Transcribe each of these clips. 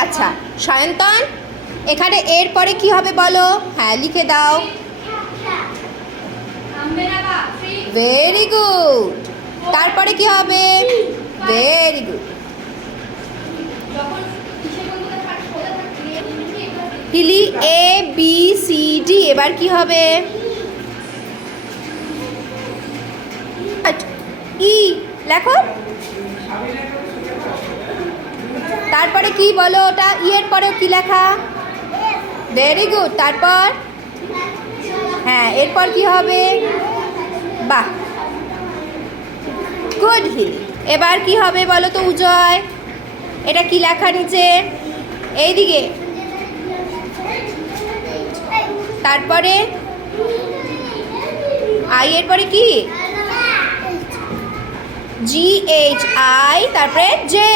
আচ্ছা সায়ন্তন, এখানে এর পরে কি হবে বলো? হ্যাঁ লিখে দাও। Very good. তারপরে কি হবে? Very good. হিলি এ বি সি ডি, এবার কি হবে? ই লেখো। তারপরে কি বলো ওটা? ই এর পরে কি লেখা? Very good. তারপর হ্যাঁ এরপর কি হবে? বাহ, গুড হিলি। এবার কি হবে বলো তো উজয়? এটা কি লেখা নিচে? এইদিকে। তারপরে আই এর পরে কি? জি এইচ আই, তারপরে জে,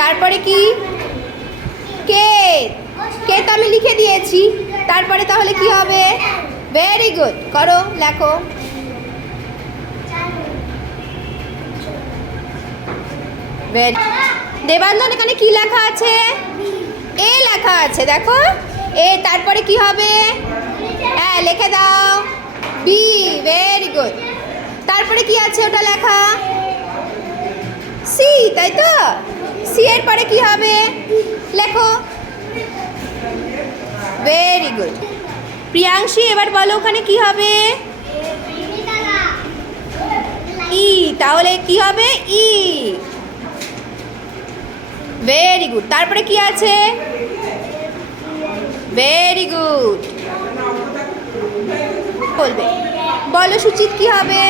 তারপরে কি? কে। কে তো আমি লিখে দিয়েছি। তারপরে তাহলে কি হবে? ভেরি গুড, করো লেখো। দেবানন্দ এখানে কি লেখা আছে? এ লেখা আছে, দেখো এ। তারপরে কি হবে? হ্যাঁ লিখে দাও। B, very good. তারপরে কি আছে ওটা লেখা? সি, তাই তো? সি এর পরে কি হবে? লেখো। Very good. প্রিয়াংশী এবার বলো ওখানে কি হবে? ই, তাহলে কি হবে? ই। Very good. তারপরে কি আছে? Very good. বলবে, বলো সুচিত কি হবে?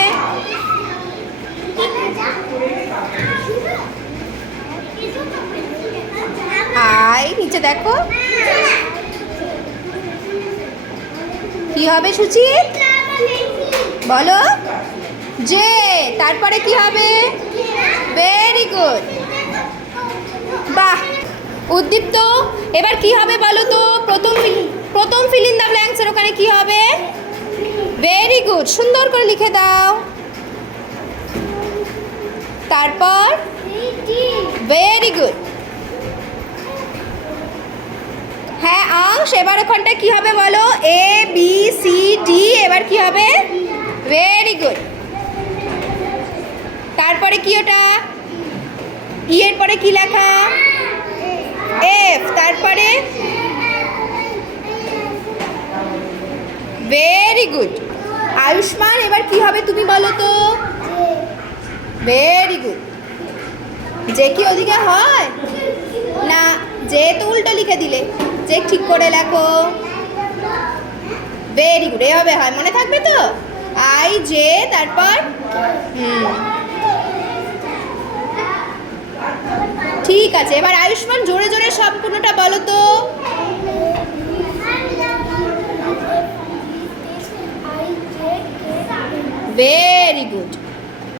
আই, নিচে দেখো কি হবে সুচিত? বলো। জে। তারপরে কি হবে? Very good. বাহ, উদ্দীপ্ত এবার কি হবে বলো তো? প্রথম ফিল ইন দ্য ব্ল্যাঙ্কস এর ওখানে কি হবে? ভেরি গুড, সুন্দর করে লিখে দাও। তারপর ভেরি গুড। হ্যাঁ আংশ, এবার ওখানটা কি হবে বলো? এ বি সি ডি, এবার কি হবে? Very good. তারপরে কি ওটা? ই এর পরে কি লেখা? এফ। তারপরে ভেরি গুড। আয়ুষ্মান এবার কি হবে তুমি বলো তো? Very good. যে কি ওদিকে হয় না? যে তো উল্টো লিখে দিলে। যে ঠিক করে লেখো। ভেরি গুড, এভাবে হয়, মনে থাকবে তো? আই জে, তারপর ঠিক আছে। এবার আয়ুষ্মান জোরে জোরে সম্পূর্ণটা বলো তো।